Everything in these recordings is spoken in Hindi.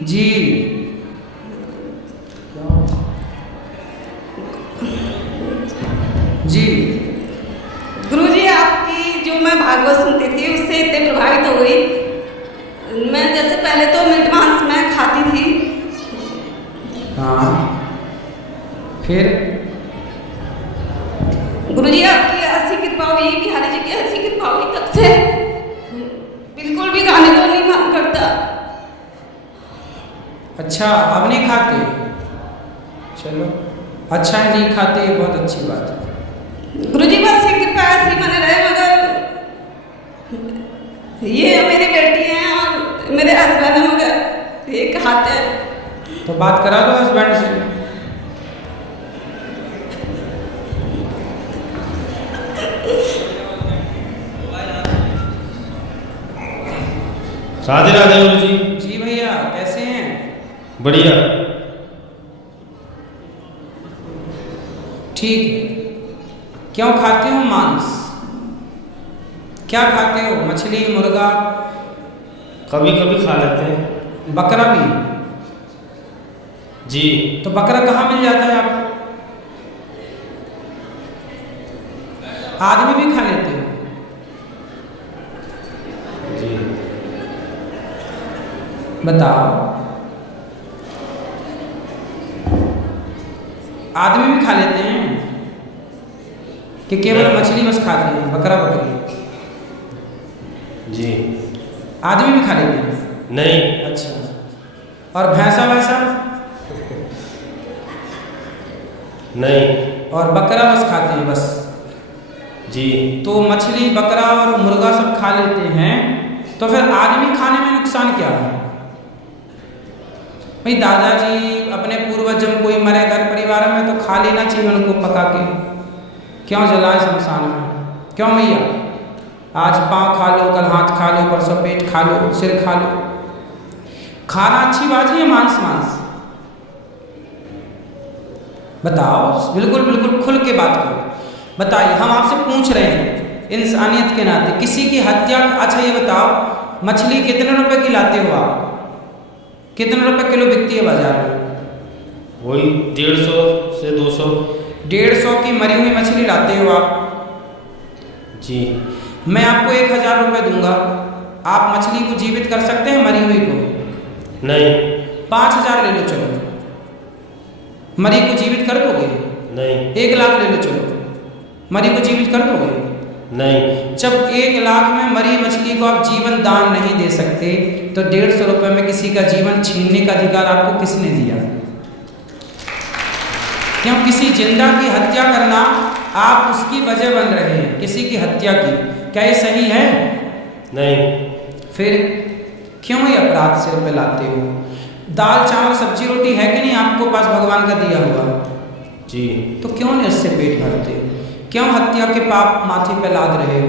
जी जी गुरुजी, आपकी जो मैं भागवत सुनती थी उससे इतने प्रभावित हो गई। मैं जैसे पहले तो मीट मांस मैं खाती थी। हाँ, फिर गुरुजी, आपकी ऐसी कृपा हुई, बिहारी जी की ऐसी कृपा हुई, तब से बिल्कुल भी खाने को नहीं मन करता। अच्छा, अब नहीं खाते? चलो अच्छा है, नहीं खाते, ये बहुत अच्छी बात है। गुरुजी, बस ये कृपा ऐसी बने रहे, मगर ये मेरी बेटी है और मेरे हस्बैंड है, मगर ये खाते हैं। तो बात करा दो हस्बैंड से। राधे राधे गुरु जी। जी भैया, कैसे हैं? बढ़िया। ठीक है। क्यों खाते हो मांस? क्या खाते हो? मछली, मुर्गा? कभी कभी खा लेते हैं। बकरा भी? जी। तो बकरा कहाँ मिल जाता है आपको? आदमी भी खा लेते हो? जी। बताओ, आदमी भी खा लेते हैं कि केवल मछली बस खाते हैं, बकरा बकरी? जी। आदमी भी खा लेते हैं? नहीं। अच्छा, और भैंसा वैसा? नहीं। और बकरा बस खाते हैं बस? जी। तो मछली, बकरा और मुर्गा सब खा लेते हैं, तो फिर आदमी खाने में नुकसान क्या है? भाई दादाजी अपने पूर्वज जब कोई मरे घर परिवार में तो खा लेना चाहिए उनको पका के। क्यों जलाए शमशान में? क्यों भैया? आज पाँव खा लो, कल हाथ खा लो, परसों पेट खा लो, सिर खा लो। खाना अच्छी बात है, मांस मांस? बताओ, बिल्कुल बिल्कुल खुल के बात करो। बताइए, हम आपसे पूछ रहे हैं इंसानियत के नाते, किसी की हत्या। अच्छा ये बताओ, मछली कितने रुपए की लाते हो आप? कितने रुपए किलो बिकती है बाजार में? वही 150 से 200। 150 की मरी हुई मछली लाते हो आप? जी। मैं आपको 1000 रुपये दूंगा, आप मछली को जीवित कर सकते हैं मरी हुई को? नहीं। 5000 ले लो, चलो। मरी को जीवित कर दोगे? नहीं। 1 लाख ले लो, चलो। मरी को जीवित कर दोगे? नहीं। जब 1 लाख में मरी मछली को आप जीवन दान नहीं दे सकते, तो 150 रुपये में किसी का जीवन छीनने का अधिकार आपको किसने दिया? क्यों किसी जिंदा की हत्या करना आप उसकी वजह बन रहे हैं, किसी की हत्या की? क्या ये सही है? नहीं। फिर क्यों ये अपराध सिर पे लाते हो? दाल चावल सब्जी रोटी है कि नहीं आपको पास भगवान का दिया हुआ? जी। तो क्यों नहीं उससे पेट भरते? क्यों हत्या के पाप माथे पे लाद रहे हो?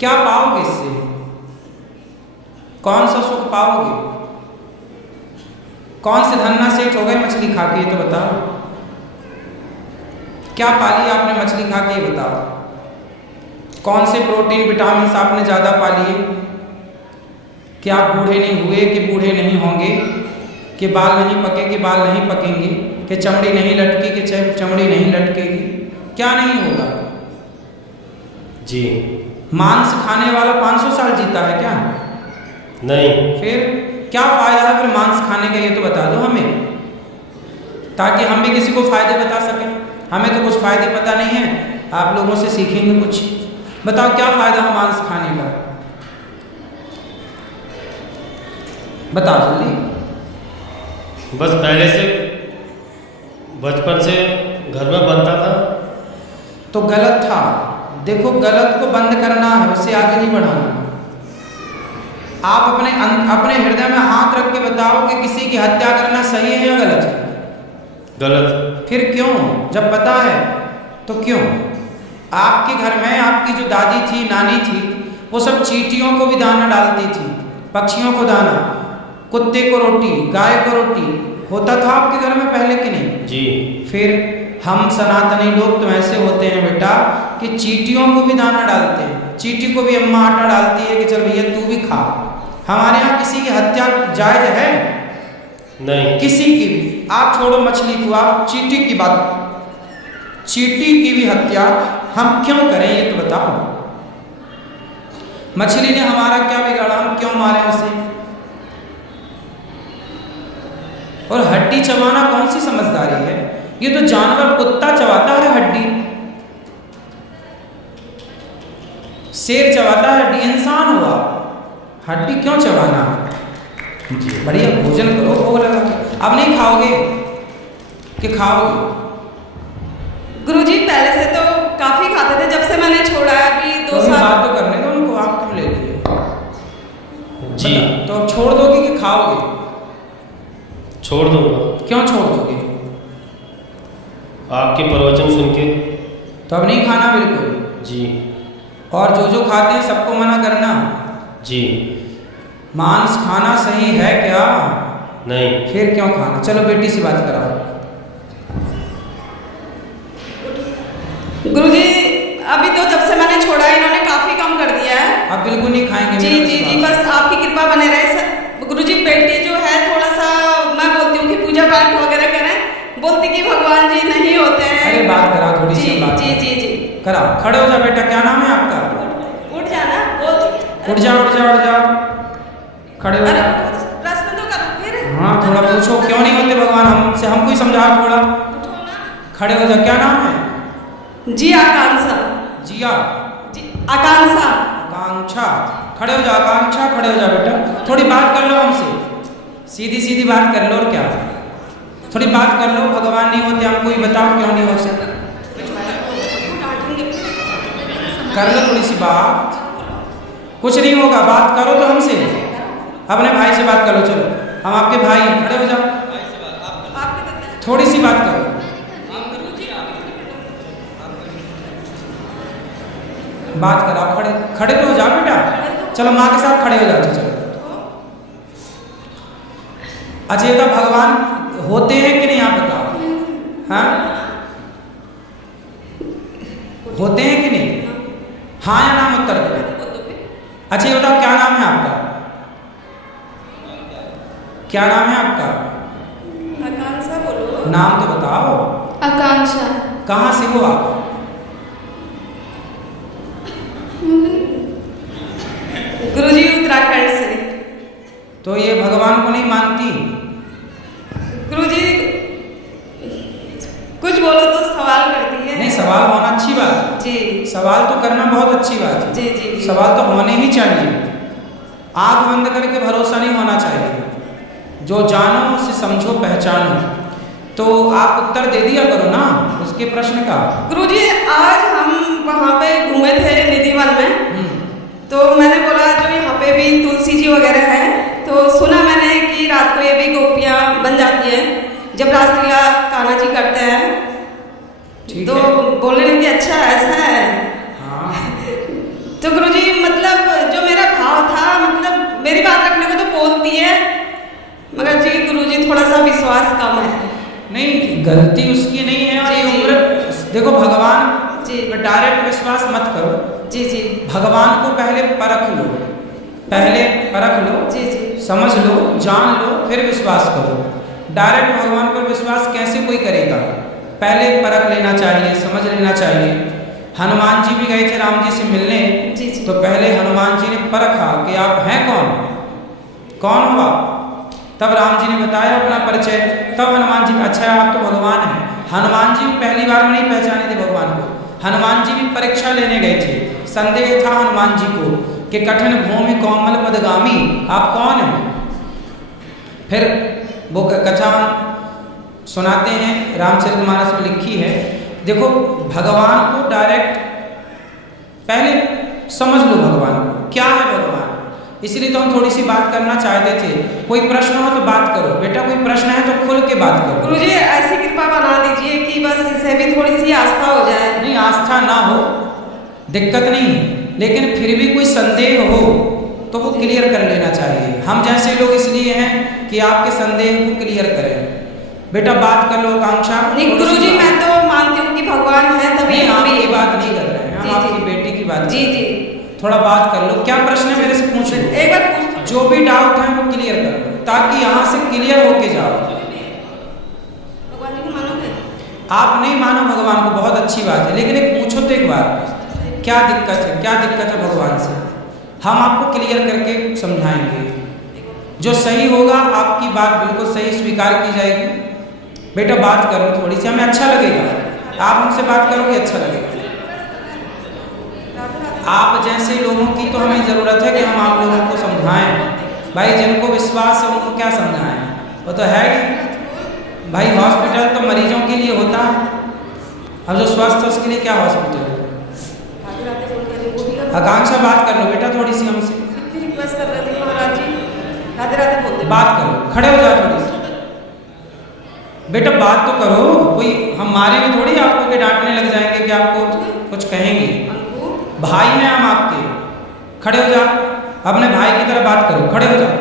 क्या पाओगे इससे? कौन सा सुख पाओगे? कौन से धन्ना सेठ हो गए मछली खा के? ये तो बताओ, क्या पाली आपने मछली खा के? ये बताओ, कौन से प्रोटीन विटामिन आपने ज़्यादा पाली है? कि आप बूढ़े नहीं हुए, कि बूढ़े नहीं होंगे, कि बाल नहीं पके, कि बाल नहीं पकेंगे, कि चमड़ी नहीं लटकी, कि चमड़ी नहीं लटकेगी? क्या नहीं होगा? जी। मांस खाने वाला 500 साल जीता है क्या? नहीं। फिर क्या फायदा है फिर मांस खाने का? ये तो बता दो हमें, ताकि हम भी किसी को फायदे बता सकें। हमें तो कुछ फायदे पता नहीं है, आप लोगों से सीखेंगे कुछ। बताओ क्या फायदा है मांस खाने का? बताओ जल्दी। बस पहले से बचपन से घर में बनता था। तो गलत था। देखो, गलत को बंद करना है, उससे आगे नहीं बढ़ाना। आप अपने हृदय में हाथ रख के बताओ कि किसी की हत्या करना सही है या गलत है? गलत। फिर क्यों? जब पता है तो क्यों? आपके घर में आपकी जो दादी थी, नानी थी, वो सब चींटियों को भी दाना डालती थी, पक्षियों को दाना, कुत्ते को रोटी, गाय को रोटी। होता था आपके घर में पहले कि नहीं? जी। फिर हम सनातनी लोग तो ऐसे होते हैं बेटा कि चींटियों को भी दाना डालते हैं। चींटी को भी अम्मा आटा डालती है कि चल भैया तू भी खा। हमारे यहाँ किसी की हत्या जायज है? नहीं। किसी की भी, आप छोड़ो मछली को, आप चींटी की बात, चींटी की भी हत्या हम क्यों करें ये तो बताओ। मछली ने हमारा क्या बिगाड़ा, हम क्यों मारे उसे। और हड्डी चबाना कौन सी समझदारी है, ये तो जानवर कुत्ता चबाता है हड्डी, शेर चबाता है हड्डी, इंसान हुआ हड्डी क्यों चबाना। बढ़िया भोजन करो, भोग लगा। अब नहीं खाओगे कि खाओगे? गुरुजी पहले से तो काफी खाते थे, जब से मैंने छोड़ा है अभी 2 साल। बात तो करने दो उनको, आप क्यों ले लिए जी। तो अब छोड़ दोगे कि खाओगे? छोड़ दूंगा। क्यों छोड़ दोगे? आपके प्रवचन सुन के। तो अब नहीं खाना बिल्कुल जी। और जो खाते हैं सबको मना करना जी। मांस खाना सही है क्या? नहीं। फिर क्यों खाना? चलो बेटी से बात कराओ। गुरुजी अभी तो जब से मैंने छोड़ा है इन्होंने काफी कम कर दिया है। अब बिल्कुल नहीं खाएंगे? जी जी जी, बस आपकी कृपा बने रहे। गुरुजी बेटी जो है थोड़ा सा मैं बोलती हूँ कि पूजा पाठ वगैरह करें, बोलती कि भगवान जी नहीं होते हैं। अरे बात करा थोड़ी सी बात। जी जी जी कराओ। खड़े हो जाओ बेटा, क्या नाम है आपका? उठ जाना, उठ जाओ उठ जाओ उठ जाओ, खड़े हो जाओ। प्रश्न तो करो फिर। हाँ थोड़ा पूछो, क्यों नहीं होते भगवान हमसे, हमको ही समझाओ थोड़ा। खड़े हो जाओ, क्या नाम है? जी आकांक्षा। जिया। जी आकांक्षा। आकांक्षा। खड़े हो जाओ आकांक्षा, खड़े हो जाओ बेटा, थोड़ी बात कर लो हमसे, सीधी सीधी बात कर लो। और क्या, थोड़ी बात कर लो। भगवान नहीं होते हमको ही बताओ क्यों नहीं होते, कर लो थोड़ी सी बात। कुछ नहीं होगा, बात करो तो हमसे, अपने भाई से बात करो। चलो हम आपके भाई हैं, खड़े हो जाओ, थोड़ी सी बात करो। बात कराओ, खड़े खड़े तो हो जाओ बेटा। चलो माँ के साथ खड़े हो जाओ। चलो अच्छा, तो भगवान होते हैं कि नहीं आप बताओ? हाँ होते हैं कि नहीं? हाँ या नाम उत्तर दो। अच्छा ये बताओ क्या नाम है आपका? क्या नाम है आपका? आकांक्षा बोलो। नाम तो बताओ। आकांक्षा। कहाँ से हो आप? गुरुजी उत्तराखंड से। तो ये भगवान को नहीं मानती? गुरुजी कुछ बोलो तो सवाल करती है। नहीं, सवाल होना अच्छी बात है जी। सवाल तो करना बहुत अच्छी बात है जी जी। सवाल तो होने ही चाहिए। आंख बंद करके भरोसा नहीं होना चाहिए। जो जानो उसे समझो पहचानो। तो आप उत्तर दे दिया करो ना उसके प्रश्न का। गुरुजी आज हम वहाँ पे घूमे थे निधिवन में, तो मैंने बोला जो यहाँ पे भी तुलसी जी वगैरह हैं, तो सुना मैंने कि रात को ये भी गोपियाँ बन जाती हैं जब रासलीला कान्हा जी करते हैं। ठीक तो है। बोलने लगे अच्छा ऐसा है। हाँ तो गुरुजी मतलब जो मेरा भाव था, मतलब मेरी बात रखने को तो बोलती है, मगर जी गुरुजी थोड़ा सा विश्वास कम है। नहीं, गलती उसकी नहीं है। और जी, ये जी। उम्र देखो, भगवान जी डायरेक्ट विश्वास मत करो। जी जी भगवान को पहले परख लो, पहले परख लो, जी जी समझ लो, जान लो, फिर विश्वास करो। डायरेक्ट भगवान पर विश्वास कैसे कोई करेगा? पहले परख लेना चाहिए, समझ लेना चाहिए। हनुमान जी भी गए थे राम जी से मिलने, जी जी। तो पहले हनुमान जी ने परखा कि आप हैं कौन, कौन हो आप। तब राम जी ने बताया अपना परिचय। तब हनुमान जी, अच्छा आप तो भगवान हैं। हनुमान जी भी पहली बार में नहीं पहचाने थे भगवान को। हनुमान जी भी परीक्षा लेने गए थे। संदेह था हनुमान जी को कि कठिन भूमि कोमल पदगामी, आप कौन हैं। फिर वो कथा सुनाते हैं, रामचरितमानस में लिखी है। देखो भगवान को डायरेक्ट पहले समझ लो भगवान को क्या है भगवान। इसलिए तो हम थोड़ी सी बात करना चाहते थे। कोई प्रश्न हो तो बात करो बेटा, कोई प्रश्न है तो खुल के बात करो। गुरुजी ऐसी कृपा बना दीजिए कि बस इसे भी थोड़ी सी आस्था हो जाए। नहीं, आस्था ना हो दिक्कत नहीं है, लेकिन फिर भी कोई संदेह हो तो वो क्लियर कर लेना चाहिए। हम जैसे लोग इसलिए हैं कि आपके संदेह को क्लियर करें। बेटा बात कर लो आकांक्षा। नहीं गुरुजी मैं तो मानती हूँ कि भगवान है, तभी नहीं, हम आपकी भी बात नहीं कर रहे हैं, हम आपकी बेटी की बात। जी जी थोड़ा बात कर लो। क्या प्रश्न है मेरे से पूछ लो। एक बार पूछ। जो भी डाउट है वो क्लियर कर लो, ताकि यहाँ से क्लियर होके जाओ। आप नहीं मानो भगवान को, बहुत अच्छी बात है, लेकिन एक पूछो तो एक बार क्या दिक्कत है, क्या दिक्कत है भगवान से, हम आपको क्लियर करके समझाएंगे। जो सही होगा आपकी बात बिल्कुल सही स्वीकार की जाएगी। बेटा बात करो थोड़ी सी, हमें अच्छा लगेगा, आप हमसे बात करोगे अच्छा लगेगा। आप जैसे लोगों की तो हमें ज़रूरत है कि हम आप लोगों को समझाएं। भाई जिनको विश्वास है उनको क्या समझाएं, वो तो है ही भाई। हॉस्पिटल तो मरीजों के लिए होता है, अब जो स्वस्थ है उसके लिए क्या हॉस्पिटल है। आकांक्षा बात कर लो बेटा थोड़ी सी हमसे, रिक्वेस्ट कर रहे थे महाराज जी, राधे राधे बोलते बात करो, खड़े हो जाओ थोड़ी सी बेटा, बात तो करो। कोई हम मारेंगे थोड़ी आपको कि डांटने लग जाएंगे कि आपको कुछ कहेंगे। भाई हैं हम आपके, खड़े हो जाओ, अपने भाई की तरह बात करो, खड़े हो जाओ।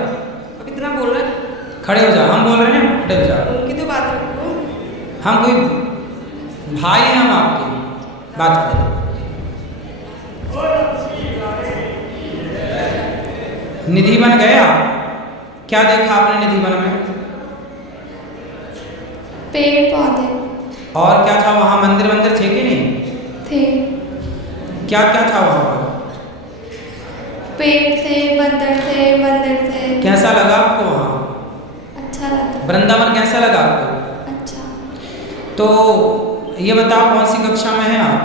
अब इतना बोल रहे हैं, खड़े हो जाओ, हम बोल रहे हैं खड़े हो जाओ। उनकी तो बात रखो, हम कोई भाई हैं हम आपके, बात करो। निधि बन गए आप, क्या देखा आपने निधि वन में? पेड़ पौधे और क्या था वहाँ? मंदिर मंदिर थे कि नहीं थे, क्या क्या था वहाँ पर? पेड़ थे, बंदर थे, मंदिर थे। कैसा लगा आपको वहाँ? अच्छा लगा। वृंदावन कैसा लगा आपको? अच्छा। तो ये बताओ कौन सी कक्षा में हैं आप?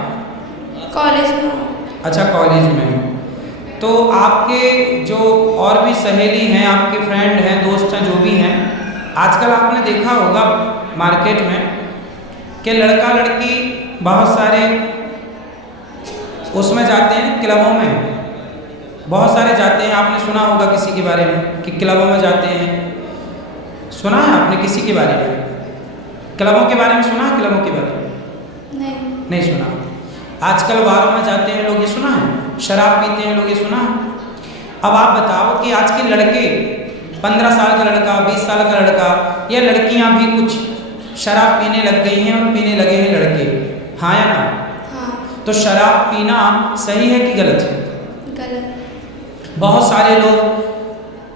कॉलेज में हूँ। अच्छा कॉलेज में हैं। तो आपके जो और भी सहेली हैं, आपके फ्रेंड हैं, दोस्त हैं, जो भी हैं, आजकल आपने देखा होगा मार्केट में कि लड़का लड़की बहुत सारे उसमें जाते हैं, क्लबों में बहुत सारे जाते हैं। आपने सुना होगा किसी के बारे में कि क्लबों में जाते हैं, सुना है आपने किसी के बारे में? क्लबों के बारे में सुना है? क्लबों के बारे में नहीं सुना। आजकल बारों में जाते हैं लोग, ये सुना है? शराब पीते हैं लोग, ये सुना है? अब आप बताओ कि आज के लड़के 15 साल का लड़का, 20 साल का लड़का या लड़कियां भी कुछ शराब पीने लग गई हैं और पीने लगे हैं लड़के, हाँ या ना? हाँ। तो शराब पीना सही है कि गलत है? गलत। बहुत सारे लोग,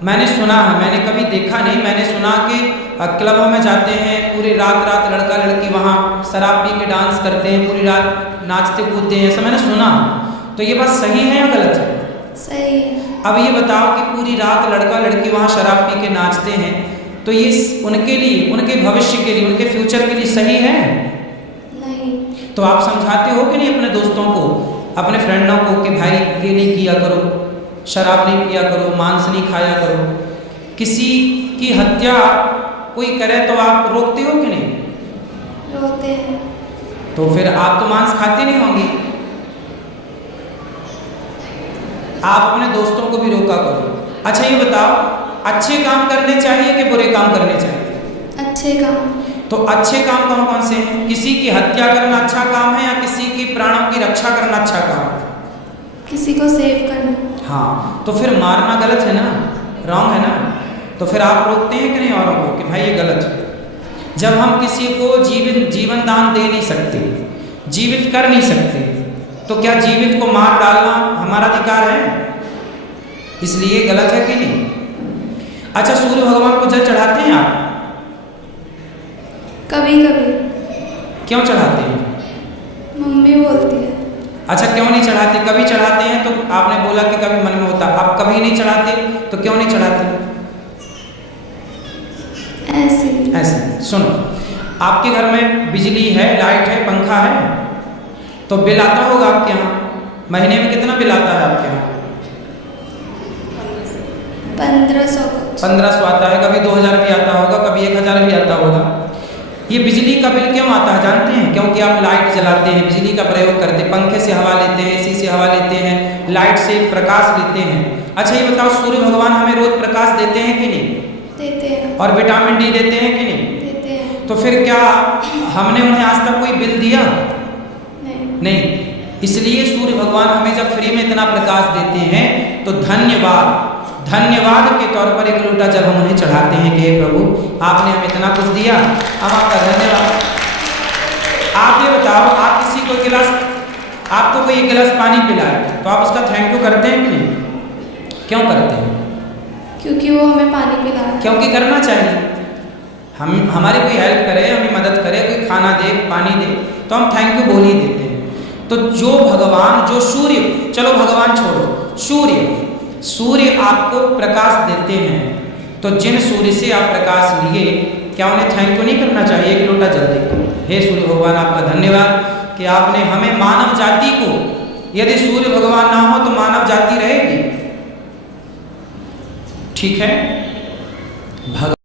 मैंने सुना है, मैंने कभी देखा नहीं, मैंने सुना कि क्लबों में जाते हैं, पूरी रात लड़का लड़की वहाँ शराब पी के डांस करते हैं, पूरी रात नाचते कूदते हैं, ऐसा मैंने सुना। तो ये बात सही है या गलत है? सही है। अब ये बताओ कि पूरी रात लड़का लड़की वहाँ शराब पी के नाचते हैं, तो ये उनके लिए, उनके भविष्य के लिए, उनके फ्यूचर के लिए सही है? नहीं। तो आप समझाते हो कि नहीं अपने दोस्तों को, अपने फ्रेंडों को कि भाई ये नहीं किया करो, शराब नहीं पिया करो, मांस नहीं खाया करो। किसी की हत्या कोई करे तो आप रोकते हो कि नहीं? रोते हैं। तो फिर आप तो मांस खाते नहीं होंगे। आप अपने दोस्तों को भी रोका करो। अच्छा ये बताओ, अच्छे काम करने चाहिए कि बुरे काम करने चाहिए? अच्छे काम। तो अच्छे काम कौन कौन से हैं? किसी की हत्या करना अच्छा काम है या किसी की प्राणों की रक्षा करना अच्छा काम है? किसी को सेव करना। हाँ, तो फिर मारना गलत है ना, रॉन्ग है ना? तो फिर आप रोकते हैं कि नहीं औरों को कि भाई ये गलत है? जब हम किसी को जीवन दान दे नहीं सकते, जीवित कर नहीं सकते, तो क्या जीवित को मार डालना हमारा अधिकार है? इसलिए गलत है कि नहीं? अच्छा, सूर्य भगवान को जल चढ़ाते हैं आप? कभी कभी। क्यों चढ़ाते हैं? मम्मी बोलती है। अच्छा, क्यों नहीं चढ़ाते? कभी चढ़ाते हैं तो आपने बोला कि कभी मन में होता, आप कभी नहीं चढ़ाते तो क्यों नहीं चढ़ाते? ऐसे सुनो, आपके घर में बिजली है, लाइट है, पंखा है, तो बिल आता होगा आपके यहाँ। महीने में कितना बिल आता है आपके यहाँ? 1500 आता है, कभी 2000 भी आता होगा, कभी 1000 भी आता होगा। ये बिजली का बिल क्यों आता है जानते हैं? क्योंकि आप लाइट जलाते हैं, बिजली का प्रयोग करते हैं, पंखे से हवा लेते हैं, एसी से हवा लेते हैं, लाइट से प्रकाश लेते हैं। अच्छा ये बताओ, सूर्य भगवान हमें रोज प्रकाश देते हैं कि नहीं? देते हैं। और विटामिन डी देते हैं कि नहीं? देते हैं। तो फिर क्या हमने उन्हें आज तक कोई बिल दिया? नहीं। इसलिए सूर्य भगवान हमें जब फ्री में इतना प्रकाश देते हैं तो धन्यवाद के तौर पर एक लोटा जल हम उन्हें चढ़ाते हैं कि हे प्रभु आपने हमें इतना कुछ दिया, हम आपका धन्यवाद। आप ये बताओ, आप किसी को गिलास, आपको कोई एक गिलास पानी पिलाए तो आप उसका थैंक यू करते हैं कि नहीं? क्यों करते हैं? क्योंकि वो हमें पानी पिला। क्योंकि करना चाहिए। हमारी कोई हेल्प करे, हमें मदद करे, कोई खाना दे, पानी दे, तो हम थैंक यू बोल ही देते हैं। तो जो भगवान, जो सूर्य, चलो भगवान छोड़ो, सूर्य आपको प्रकाश देते हैं, तो जिन सूर्य से आप प्रकाश लिए, क्या उन्हें थैंक यू नहीं करना चाहिए एक लोटा जल देकर? हे सूर्य भगवान, आपका धन्यवाद कि आपने हमें, मानव जाति को, यदि सूर्य भगवान ना हो तो मानव जाति रहेगी? ठीक है।